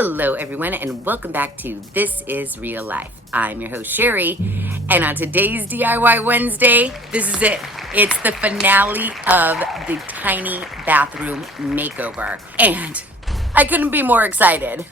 Hello everyone and welcome back to This Is Real Life. I'm your host Sheri, and on today's DIY Wednesday, this is it. It's the finale of the tiny bathroom makeover, and I couldn't be more excited.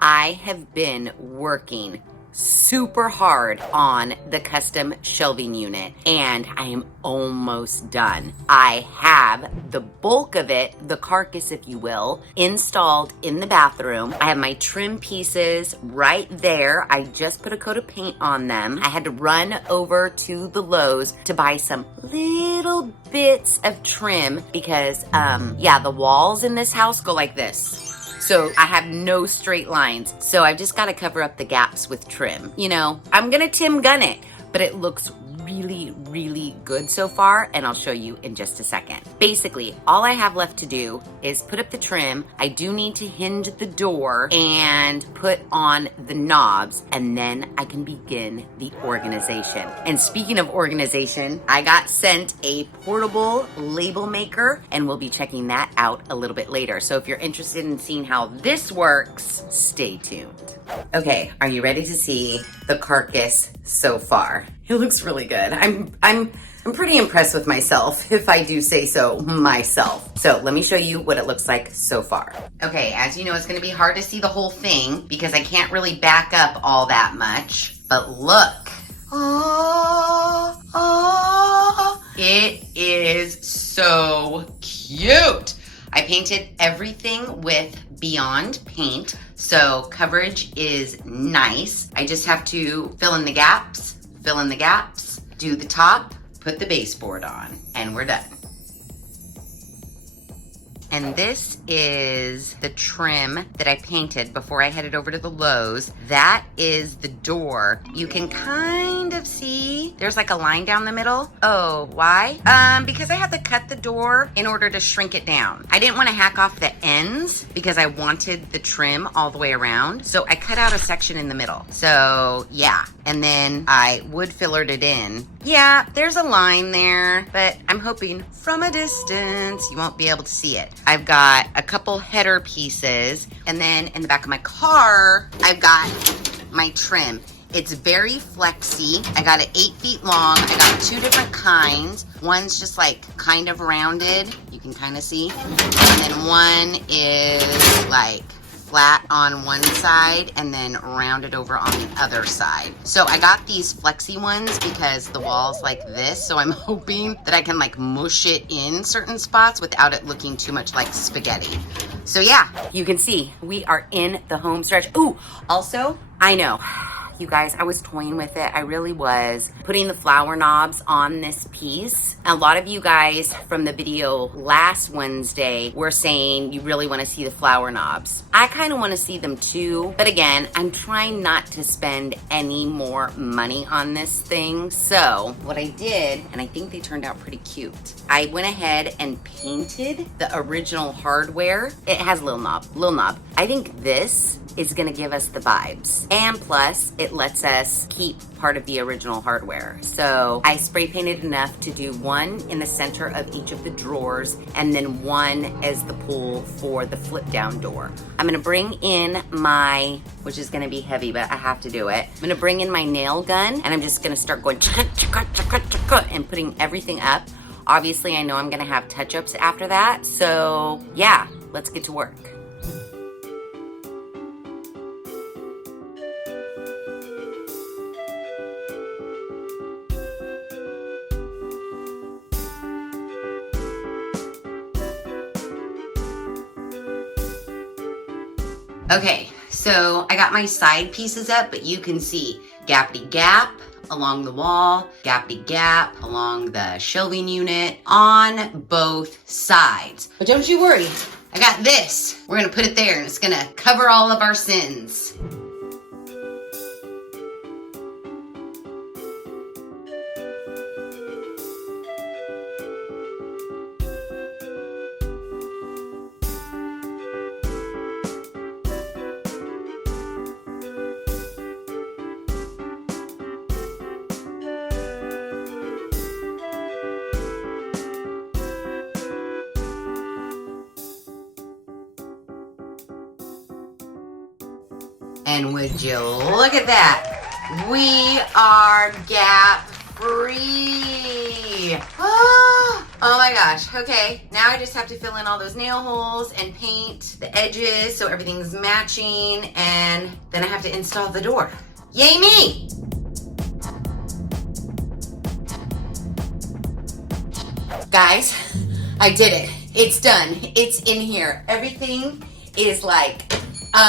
I have been working super hard on the custom shelving unit, and I am almost done. I have the bulk of it, the carcass if you will, installed in the bathroom. I have my trim pieces right there. I just put a coat of paint on them. I had to run over to the Lowe's to buy some little bits of trim because the walls in this house go like this. So I have no straight lines. So I've just got to cover up the gaps with trim. You know, I'm going to Tim gun it, but it looks really, really good so far, and I'll show you in just a second. Basically, all I have left to do is put up the trim. I do need to hinge the door and put on the knobs, and then I can begin the organization. And speaking of organization, I got sent a portable label maker, and we'll be checking that out a little bit later. So if you're interested in seeing how this works, stay tuned. Okay, are you ready to see the carcass so far? It looks really good. I'm pretty impressed with myself, if I do say so myself. So let me show you what it looks like so far. Okay, as you know, it's gonna be hard to see the whole thing because I can't really back up all that much, but look. It is so cute. I painted everything with Beyond Paint, so coverage is nice. I just have to fill in the gaps, do the top, put the baseboard on, and we're done. And this is the trim that I painted before I headed over to the Lowe's. That is the door. You can kind of see there's like a line down the middle. Oh, why? Because I had to cut the door in order to shrink it down. I didn't want to hack off the ends because I wanted the trim all the way around. So I cut out a section in the middle. So yeah, and then I wood fillered it in. Yeah, there's a line there, but I'm hoping from a distance you won't be able to see it. I've got a couple header pieces, and then in the back of my car, I've got my trim. It's very flexy. I got it 8 feet long. I got 2 different kinds. One's just like kind of rounded, you can kind of see. And then one is like flat on one side and then rounded over on the other side. So I got these flexi ones because the wall's like this, so I'm hoping that I can like mush it in certain spots without it looking too much like spaghetti. So yeah, you can see we are in the home stretch. Ooh, also, I know, you guys, I was toying with it. I really was putting the flower knobs on this piece. A lot of you guys from the video last Wednesday were saying you really want to see the flower knobs. I kind of want to see them too, but again, I'm trying not to spend any more money on this thing. So what I did, and I think they turned out pretty cute, I went ahead and painted the original hardware. It has a little knob. I think this is gonna give us the vibes. And plus, it lets us keep part of the original hardware. So I spray painted enough to do one in the center of each of the drawers and then one as the pull for the flip down door. I'm gonna bring in my, which is gonna be heavy, but I have to do it. I'm gonna bring in my nail gun and I'm just gonna start going and putting everything up. Obviously, I know I'm gonna have touch-ups after that. So yeah, let's get to work. Okay, so I got my side pieces up, but you can see gappity gap along the wall, gappity gap along the shelving unit on both sides. But don't you worry, I got this. We're gonna put it there and it's gonna cover all of our sins. And would you look at that? We are gap free. Oh my gosh. Okay, now I just have to fill in all those nail holes and paint the edges so everything's matching, and then I have to install the door. Yay me! Guys, I did it. It's done. It's in here. Everything is like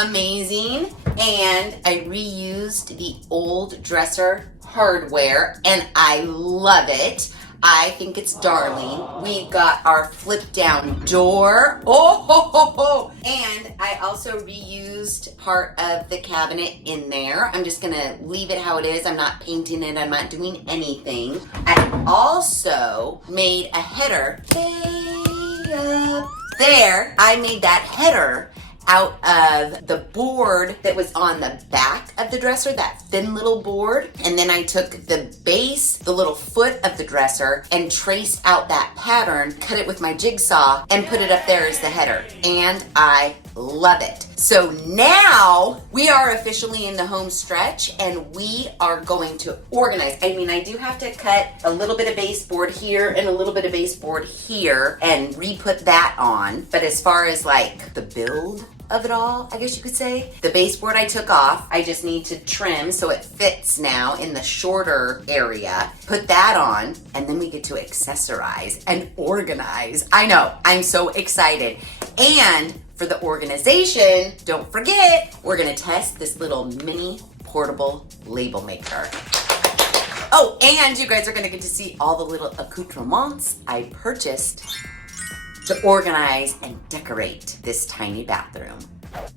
amazing, and I reused the old dresser hardware and I love it. I think it's darling. We've got our flip down door. Oh, ho, ho, ho. And I also reused part of the cabinet in there. I'm just gonna leave it how it is. I'm not painting it. I'm not doing anything. I also made a header. Way up there. I made that header out of the board that was on the back of the dresser, that thin little board. And then I took the base, the little foot of the dresser, and traced out that pattern, cut it with my jigsaw, and put it up there as the header. And I love it. So now we are officially in the home stretch, and we are going to organize. I mean, I do have to cut a little bit of baseboard here and a little bit of baseboard here and re-put that on. But as far as like the build of it all, I guess you could say, the baseboard I took off. I just need to trim so it fits now in the shorter area. Put that on, and then we get to accessorize and organize. I know, I'm so excited. And for the organization, don't forget, we're gonna test this little mini portable label maker. Oh, and you guys are gonna get to see all the little accoutrements I purchased to organize and decorate this tiny bathroom.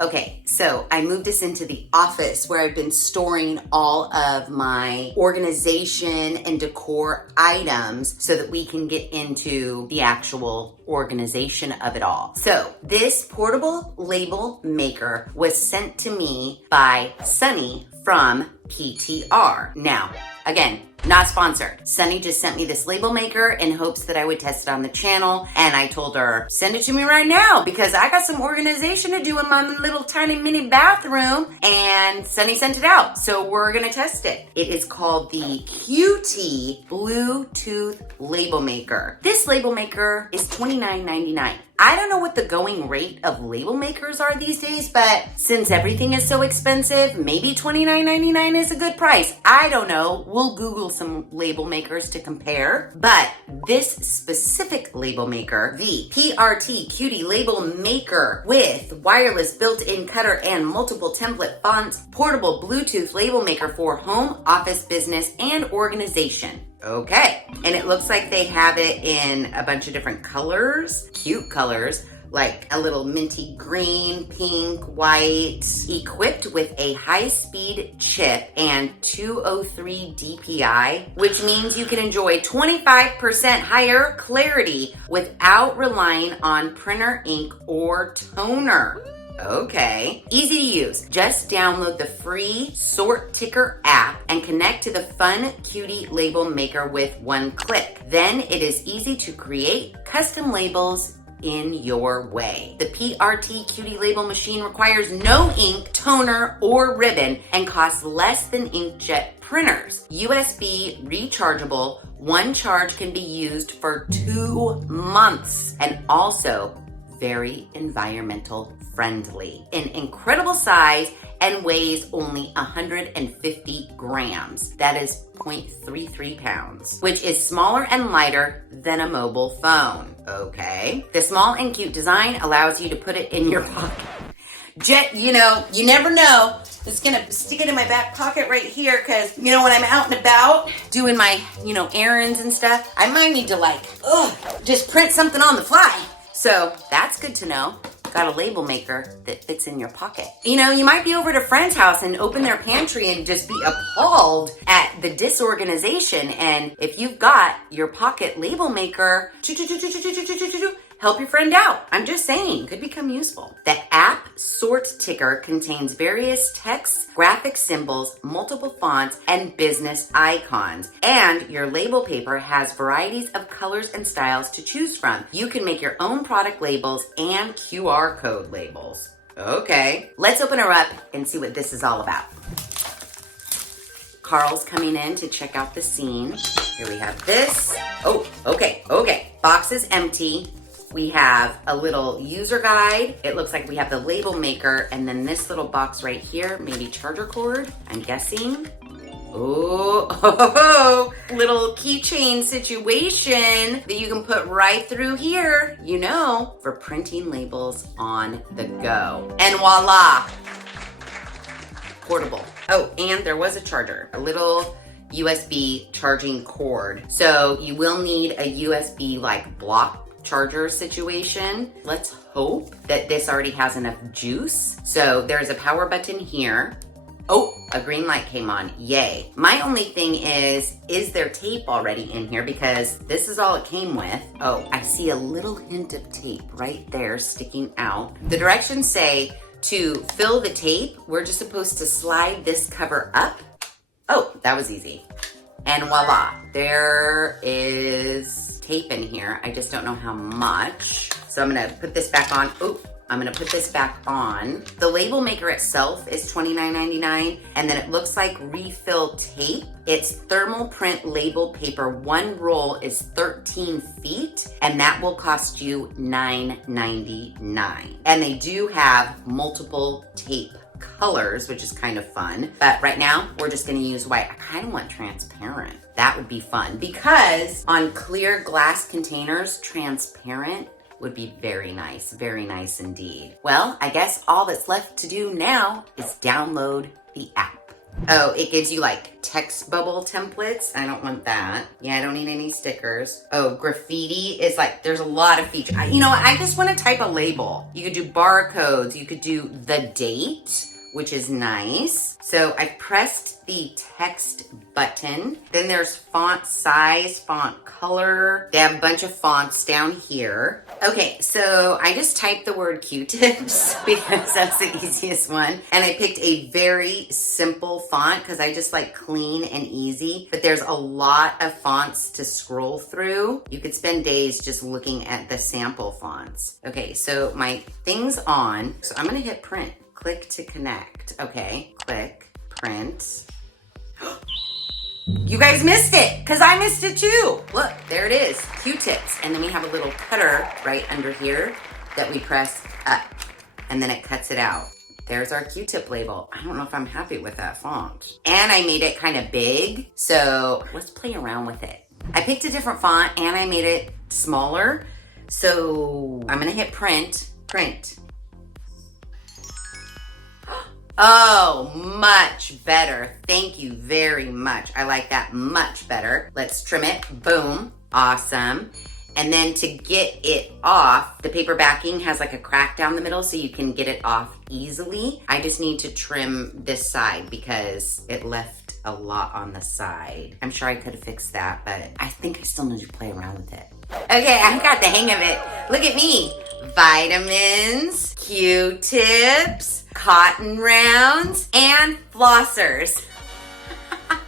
Okay, so I moved this into the office where I've been storing all of my organization and decor items so that we can get into the actual organization of it all. So this portable label maker was sent to me by Sunny from PTR. Now, again, not sponsored. Sunny just sent me this label maker in hopes that I would test it on the channel. And I told her, send it to me right now because I got some organization to do in my little tiny mini bathroom. And Sunny sent it out. So we're gonna test it. It is called the Qutie Bluetooth Label Maker. This label maker is $29.99. I don't know what the going rate of label makers are these days, but since everything is so expensive, maybe $29.99 is a good price. I don't know. We'll Google some label makers to compare. But this specific label maker, the PRT Qutie Label Maker with wireless built-in cutter and multiple template fonts, portable Bluetooth label maker for home, office, business, and organization. Okay, and it looks like they have it in a bunch of different colors, cute colors, like a little minty green, pink, white, equipped with a high-speed chip and 203 DPI, which means you can enjoy 25% higher clarity without relying on printer ink or toner. Okay. Easy to use. Just download the free Sort Ticker app and connect to the fun Qutie Label Maker with one click. Then it is easy to create custom labels in your way. The PRT Qutie Label machine requires no ink, toner, or ribbon and costs less than inkjet printers. USB rechargeable, one charge can be used for 2 months, and also very environmental friendly. An incredible size and weighs only 150 grams. That is 0.33 pounds, which is smaller and lighter than a mobile phone. Okay. The small and cute design allows you to put it in your pocket. You know, you never know. It's gonna stick it in my back pocket right here because, you know, when I'm out and about doing my, errands and stuff, I might need to just print something on the fly. So that's good to know. Got a label maker that fits in your pocket. You know, you might be over at a friend's house and open their pantry and just be appalled at the disorganization. And if you've got your pocket label maker, help your friend out. I'm just saying, could become useful. The app Sort Ticker contains various texts, graphic symbols, multiple fonts, and business icons. And your label paper has varieties of colors and styles to choose from. You can make your own product labels and QR code labels. Okay, let's open her up and see what this is all about. Carl's coming in to check out the scene. Here we have this. Oh, okay. Box is empty. We have a little user guide. It looks like we have the label maker, and then this little box right here, maybe charger cord, I'm guessing. Oh, little keychain situation that you can put right through here, you know, for printing labels on the go. And voila, portable. Oh, and there was a charger, a little USB charging cord. So you will need a USB like block charger situation. Let's hope that this already has enough juice. So there's a power button here. Oh, a green light came on, yay. My only thing is there tape already in here? Because this is all it came with. Oh, I see a little hint of tape right there sticking out. The directions say to fill the tape, we're just supposed to slide this cover up. Oh, that was easy. And voila, there is tape in here. I just don't know how much. So I'm gonna put this back on. Oh, I'm gonna put this back on. The label maker itself is $29.99, and then it looks like refill tape. It's thermal print label paper. One roll is 13 feet, and that will cost you $9.99. And they do have multiple tape colors, which is kind of fun. But right now, we're just gonna use white. I kind of want transparent. That would be fun, because on clear glass containers, transparent would be very nice indeed. Well, I guess all that's left to do now is download the app. Oh, it gives you like text bubble templates. I don't want that. Yeah, I don't need any stickers. Oh, graffiti is like, there's a lot of features. You know what? I just want to type a label. You could do barcodes. You could do the date, which is nice. So I pressed the text button. Then there's font size, font color. They have a bunch of fonts down here. Okay, so I just typed the word Q-tips because that's the easiest one. And I picked a very simple font because I just like clean and easy. But there's a lot of fonts to scroll through. You could spend days just looking at the sample fonts. Okay, so my thing's on. So I'm gonna hit print. Click to connect. Okay, click, print. You guys missed it, because I missed it too. Look, there it is, Q-tips. And then we have a little cutter right under here that we press up, and then it cuts it out. There's our Q-tip label. I don't know if I'm happy with that font. And I made it kind of big, so let's play around with it. I picked a different font and I made it smaller. So I'm gonna hit print, print. Oh, much better. Thank you very much. I like that much better. Let's trim it. Boom. Awesome. And then to get it off, the paper backing has like a crack down the middle so you can get it off easily. I just need to trim this side because it left a lot on the side. I'm sure I could have fixed that, but I think I still need to play around with it. Okay, I got the hang of it. Look at me. Vitamins, Q-tips, cotton rounds, and flossers.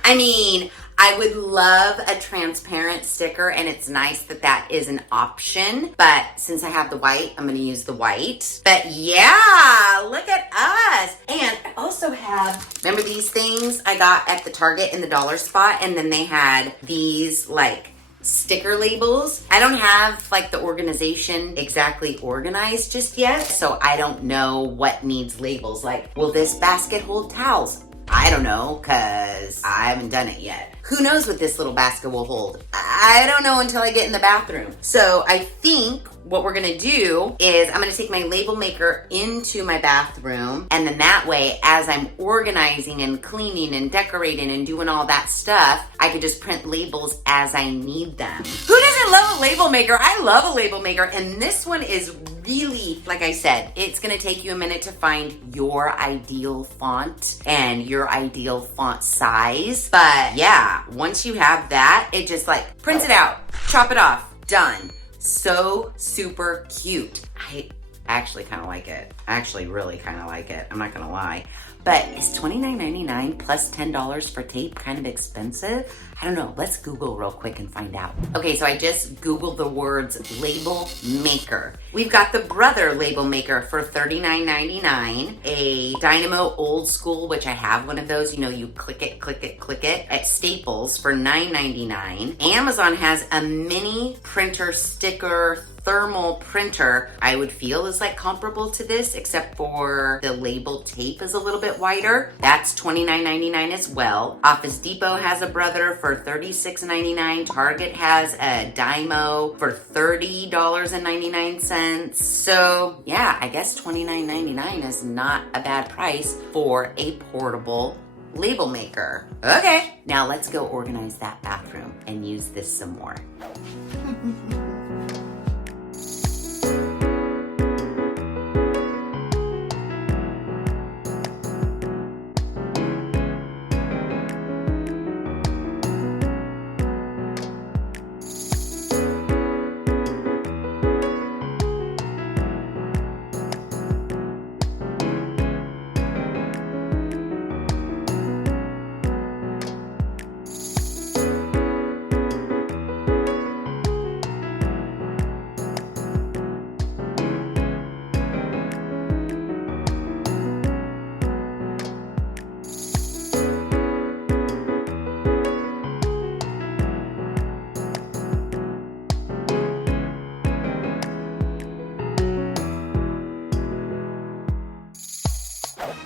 I mean, I would love a transparent sticker, and it's nice that that is an option. But since I have the white, I'm gonna use the white. But yeah, look at us. And I also have, remember these things I got at the Target in the dollar spot? And then they had these like sticker labels. I don't have like the organization exactly organized just yet, so I don't know what needs labels. Like, will this basket hold towels? I don't know, cause I haven't done it yet. Who knows what this little basket will hold? I don't know until I get in the bathroom. So I think what we're gonna do is I'm gonna take my label maker into my bathroom, and then that way, as I'm organizing and cleaning and decorating and doing all that stuff, I could just print labels as I need them. Who doesn't love a label maker? I love a label maker, and this one is really, like I said, it's gonna take you a minute to find your ideal font and your ideal font size. But yeah, once you have that, it just like prints it out, chop it off, done. So super cute. I actually kind of like it. I actually really kind of like it. I'm not gonna lie. But is $29.99 plus $10 for tape kind of expensive? I don't know. Let's Google real quick and find out. Okay, so I just Googled the words label maker. We've got the Brother label maker for $39.99. A Dynamo old school, which I have one of those. You know, you click it, click it, click it at Staples for $9.99. Amazon has a mini printer sticker thermal printer. I would feel is like comparable to this, except for the label tape is a little bit wider. That's $29.99 as well. Office Depot has a Brother for $36.99. Target has a Dymo for $30.99. So yeah, I guess $29.99 is not a bad price for a portable label maker. Okay, now let's go organize that bathroom and use this some more.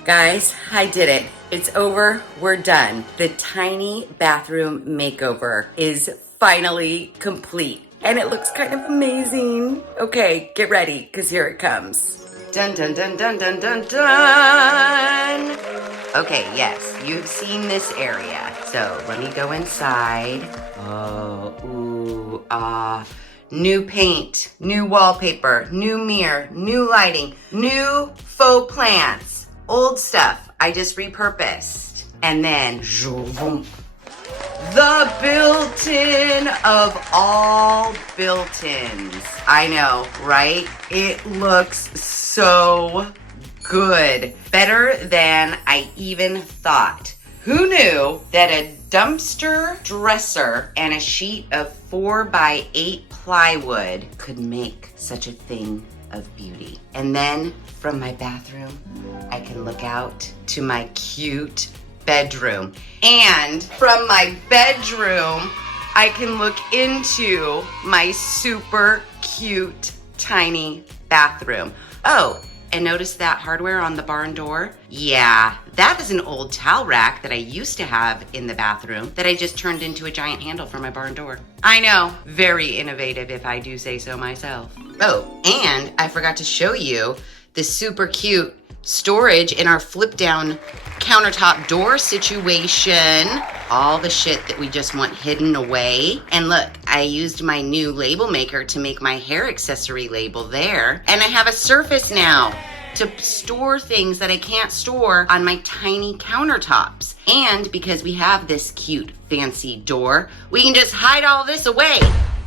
Guys, I did it. It's over. We're done. The tiny bathroom makeover is finally complete. And it looks kind of amazing. Okay, get ready, because here it comes. Dun, dun, dun, dun, dun, dun, dun. Okay, yes, you've seen this area. So let me go inside. Oh, ooh, ah. New paint, new wallpaper, new mirror, new lighting, new faux plants. Old stuff I just repurposed. And then, the built-in of all built-ins. I know, right? It looks so good. Better than I even thought. Who knew that a dumpster dresser and a sheet of 4x8 plywood could make such a thing of beauty? And then from my bathroom, I can look out to my cute bedroom. And from my bedroom, I can look into my super cute tiny bathroom. Oh, and notice that hardware on the barn door? Yeah, that is an old towel rack that I used to have in the bathroom that I just turned into a giant handle for my barn door. I know, very innovative if I do say so myself. Oh, and I forgot to show you the super cute storage in our flip down countertop door situation. All the shit that we just want hidden away. And look, I used my new label maker to make my hair accessory label there. And I have a surface now to store things that I can't store on my tiny countertops. And because we have this cute fancy door, we can just hide all this away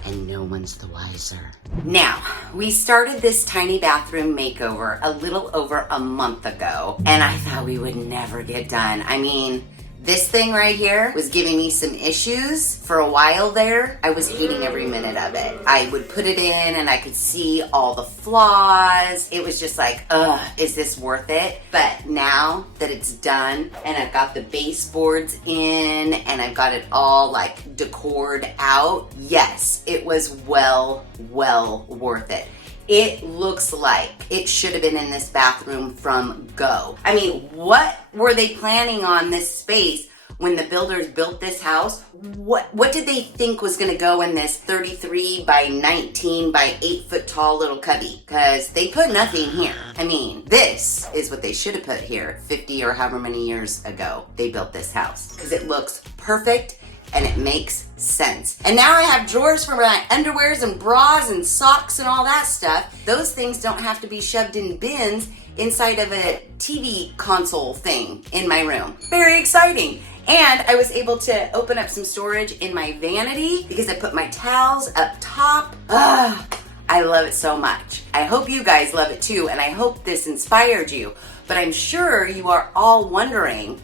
and no one's the wiser. Now, we started this tiny bathroom makeover a little over a month ago, and I thought we would never get done. I mean, this thing right here was giving me some issues for a while there. I was hating every minute of it. I would put it in and I could see all the flaws. It was just like, ugh, is this worth it? But now that it's done and I've got the baseboards in and I've got it all like decored out, yes, it was well worth it. It looks like it should have been in this bathroom from go. I mean, what were they planning on this space when the builders built this house? What did they think was gonna go in this 33 by 19 by 8 foot tall little cubby? Because they put nothing here. I mean, this is what they should have put here 50 or however many years ago they built this house. Because it looks perfect and it makes sense. And now I have drawers for my underwears and bras and socks and all that stuff. Those things don't have to be shoved in bins inside of a TV console thing in my room. Very exciting. And I was able to open up some storage in my vanity because I put my towels up top. I love it so much. I hope you guys love it too, and I hope this inspired you. But I'm sure you are all wondering,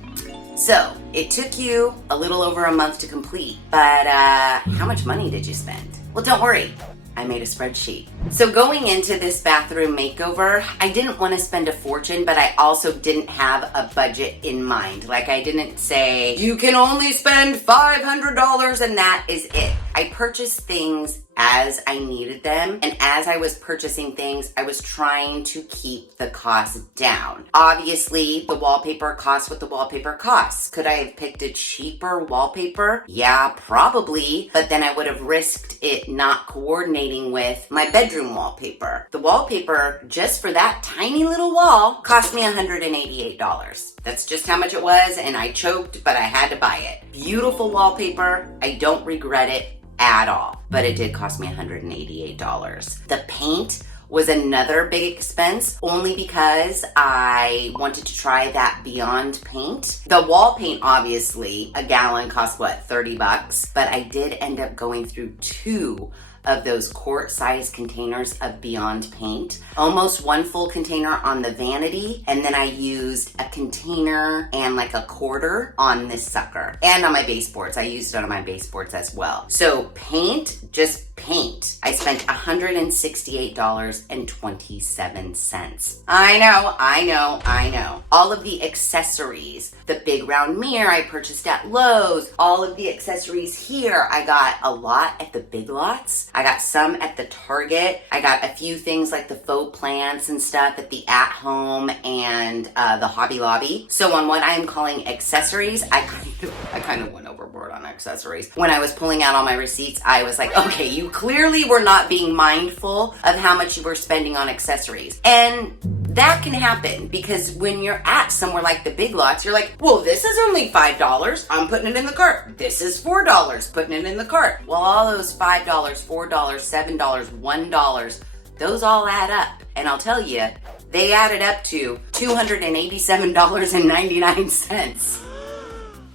so it took you a little over a month to complete, but how much money did you spend? Well, don't worry. I made a spreadsheet. So going into this bathroom makeover, I didn't want to spend a fortune, but I also didn't have a budget in mind. Like, I didn't say, you can only spend $500 and that is it. I purchased things as I needed them, and as I was purchasing things, I was trying to keep the cost down. Obviously, the wallpaper costs what the wallpaper costs. Could I have picked a cheaper wallpaper? Yeah, probably, but then I would have risked it not coordinating with my bedroom wallpaper. The wallpaper, just for that tiny little wall, cost me $188. That's just how much it was, and I choked, but I had to buy it. Beautiful wallpaper. I don't regret it at all, but it did cost me $188. The paint was another big expense, only because I wanted to try that Beyond paint. The wall paint, obviously, a gallon cost what, $30, but I did end up going through 2 of those quart-sized containers of Beyond paint. Almost 1 full container on the vanity, and then I used a container and like a quarter on this sucker. And on my baseboards, I used it on my baseboards as well. So paint, just paint, I spent $168.27. I know. All of the accessories, the big round mirror I purchased at Lowe's, all of the accessories here, I got a lot at the Big Lots. I got some at the Target. I got a few things like the faux plants and stuff at the At Home and the Hobby Lobby. So on what I'm calling accessories, I kind of went overboard on accessories. When I was pulling out all my receipts, I was like, okay, you clearly were not being mindful of how much you were spending on accessories. And that can happen because when you're at somewhere like the Big Lots, you're like, well, this is only $5. I'm putting it in the cart. This is $4. Putting it in the cart. Well, all those $5, $4, $7, $1, those all add up. And I'll tell you, they added up to $287.99.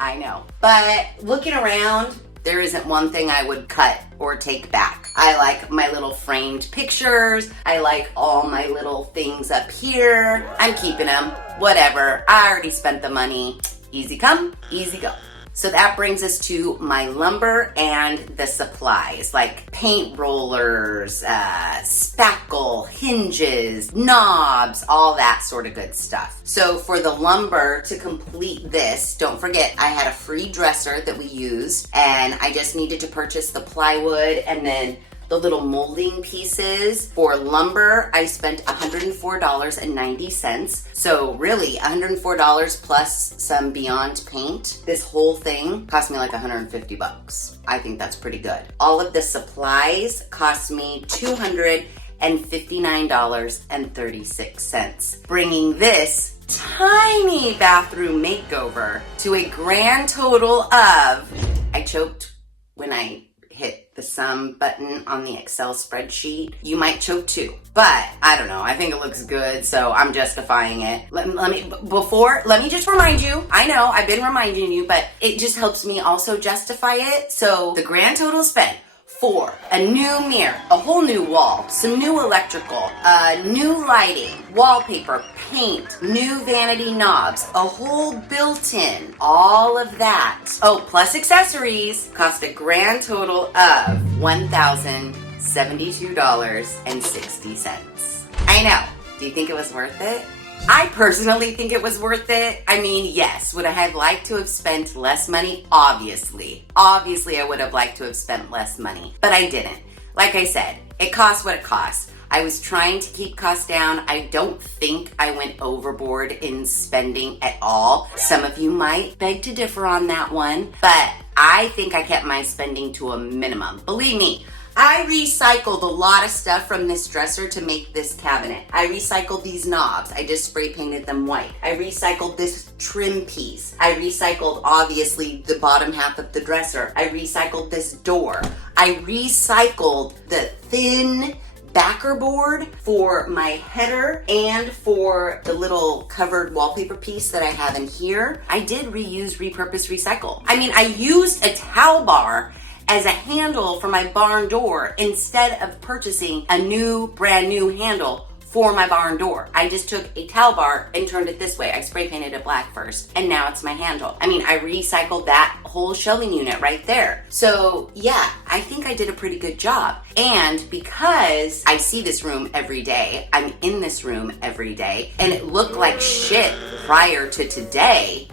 I know. But looking around, there isn't one thing I would cut or take back. I like my little framed pictures. I like all my little things up here. I'm keeping them. Whatever. I already spent the money. Easy come, easy go. So that brings us to my lumber and the supplies, like paint rollers, spackle, hinges, knobs, all that sort of good stuff. So for the lumber, to complete this, don't forget I had a free dresser that we used, and I just needed to purchase the plywood and then the little molding pieces. For lumber, I spent $104.90. So really, $104 plus some Beyond paint. This whole thing cost me like $150. I think that's pretty good. All of the supplies cost me $259.36, bringing this tiny bathroom makeover to a grand total of, I choked when I hit the sum button on the Excel spreadsheet. You might choke too, but I don't know. I think it looks good, so I'm justifying it. Let me just remind you. I know I've been reminding you, but it just helps me also justify it. So the grand total spent for a new mirror, a whole new wall, some new electrical, new lighting, wallpaper, paint, new vanity knobs, a whole built-in, all of that. Oh, plus accessories, cost a grand total of $1,072.60. I know. Do you think it was worth it? I personally think it was worth it. I mean, yes, would I have liked to have spent less money? Obviously. Obviously, I would have liked to have spent less money, but I didn't. Like I said, it costs what it costs. I was trying to keep costs down. I don't think I went overboard in spending at all. Some of you might beg to differ on that one, but I think I kept my spending to a minimum. Believe me, I recycled a lot of stuff from this dresser to make this cabinet. I recycled these knobs. I just spray painted them white. I recycled this trim piece. I recycled, obviously, the bottom half of the dresser. I recycled this door. I recycled the thin backer board for my header and for the little covered wallpaper piece that I have in here. I did reuse, repurpose, recycle. I mean, I used a towel bar as a handle for my barn door instead of purchasing a brand new handle for my barn door. I just took a towel bar and turned it this way. I spray painted it black first, and now it's my handle. I mean, I recycled that whole shelving unit right there. So yeah, I think I did a pretty good job. And because I see this room every day, I'm in this room every day, and it looked like shit prior to today,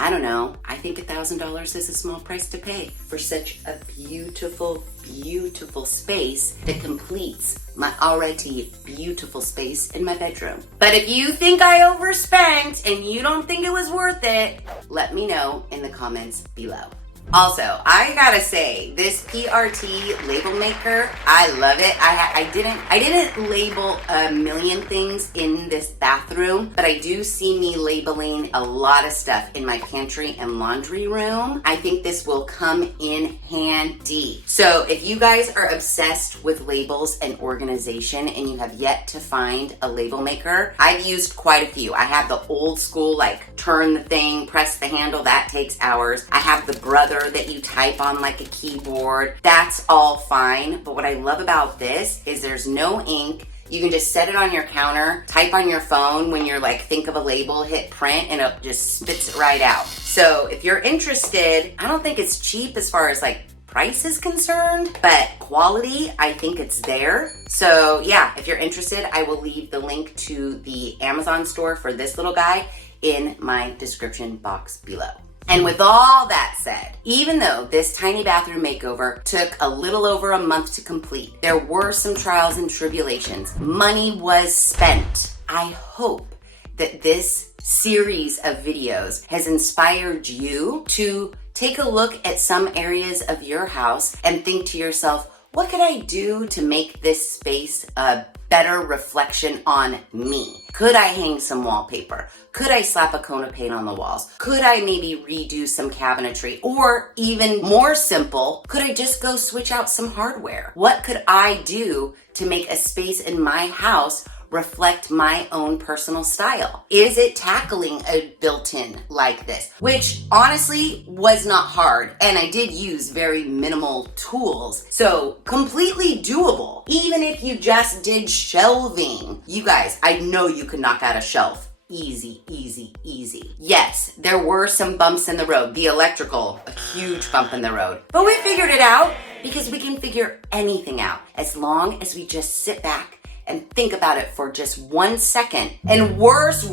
I don't know. I think $1,000 is a small price to pay for such a beautiful, beautiful space that completes my already beautiful space in my bedroom. But if you think I overspent and you don't think it was worth it, let me know in the comments below. Also, I gotta say, this PRT label maker, I love it. I didn't label a million things in this bathroom, but I do see me labeling a lot of stuff in my pantry and laundry room. I think this will come in handy. So if you guys are obsessed with labels and organization and you have yet to find a label maker, I've used quite a few. I have the old school, like turn the thing, press the handle, that takes hours. I have the Brother that you type on like a keyboard. That's all fine. But what I love about this is there's no ink. You can just set it on your counter, type on your phone when you're like, think of a label, hit print, and it just spits it right out. So if you're interested, I don't think it's cheap as far as like price is concerned, but quality, I think it's there. So yeah, if you're interested, I will leave the link to the Amazon store for this little guy in my description box below. And with all that said, even though this tiny bathroom makeover took a little over a month to complete, there were some trials and tribulations. Money was spent. I hope that this series of videos has inspired you to take a look at some areas of your house and think to yourself, what could I do to make this space a better reflection on me? Could I hang some wallpaper? Could I slap a coat of paint on the walls? Could I maybe redo some cabinetry? Or even more simple, could I just go switch out some hardware? What could I do to make a space in my house reflect my own personal style? Is it tackling a built-in like this? Which honestly was not hard, and I did use very minimal tools, so completely doable. Even if you just did shelving, you guys, I know you could knock out a shelf. Easy, easy, easy. Yes, there were some bumps in the road. The electrical, a huge bump in the road. But we figured it out because we can figure anything out as long as we just sit back and think about it for just 1 second. And worst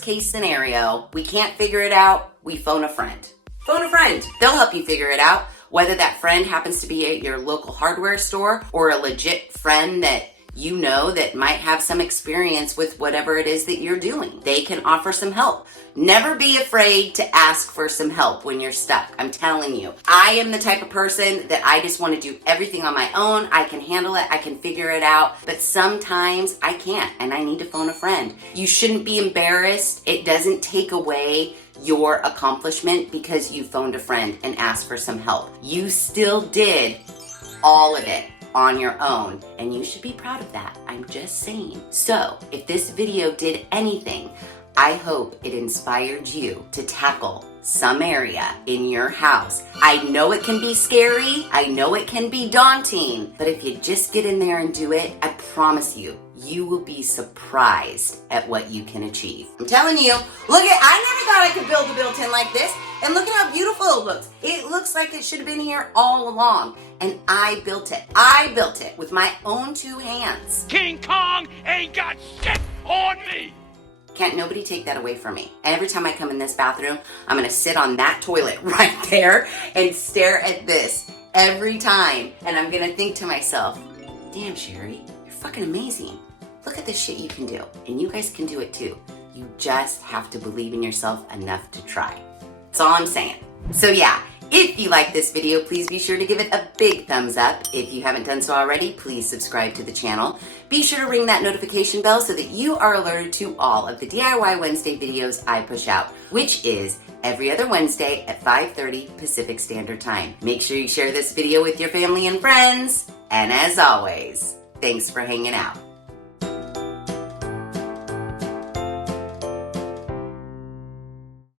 case scenario, we can't figure it out, we phone a friend. Phone a friend. They'll help you figure it out, whether that friend happens to be at your local hardware store or a legit friend that you know that might have some experience with whatever it is that you're doing. They can offer some help. Never be afraid to ask for some help when you're stuck. I'm telling you, I am the type of person that I just want to do everything on my own. I can handle it. I can figure it out. But sometimes I can't, and I need to phone a friend. You shouldn't be embarrassed. It doesn't take away your accomplishment because you phoned a friend and asked for some help. You still did all of it on your own, and you should be proud of that. I'm just saying. So if this video did anything, I hope it inspired you to tackle some area in your house. I know it can be scary. I know it can be daunting, but if you just get in there and do it, I promise you, you will be surprised at what you can achieve. I'm telling you, I never thought I could build a built-in like this. And look at how beautiful it looks. It looks like it should have been here all along. And I built it. I built it with my own 2 hands. King Kong ain't got shit on me. Can't nobody take that away from me. Every time I come in this bathroom, I'm gonna sit on that toilet right there and stare at this every time. And I'm gonna think to myself, damn, Sheri, you're fucking amazing. Look at this shit you can do. And you guys can do it too. You just have to believe in yourself enough to try. That's all I'm saying. So yeah, if you like this video, please be sure to give it a big thumbs up. If you haven't done so already, please subscribe to the channel. Be sure to ring that notification bell so that you are alerted to all of the DIY Wednesday videos I push out, which is every other Wednesday at 5:30 Pacific Standard Time. Make sure you share this video with your family and friends. And as always, thanks for hanging out.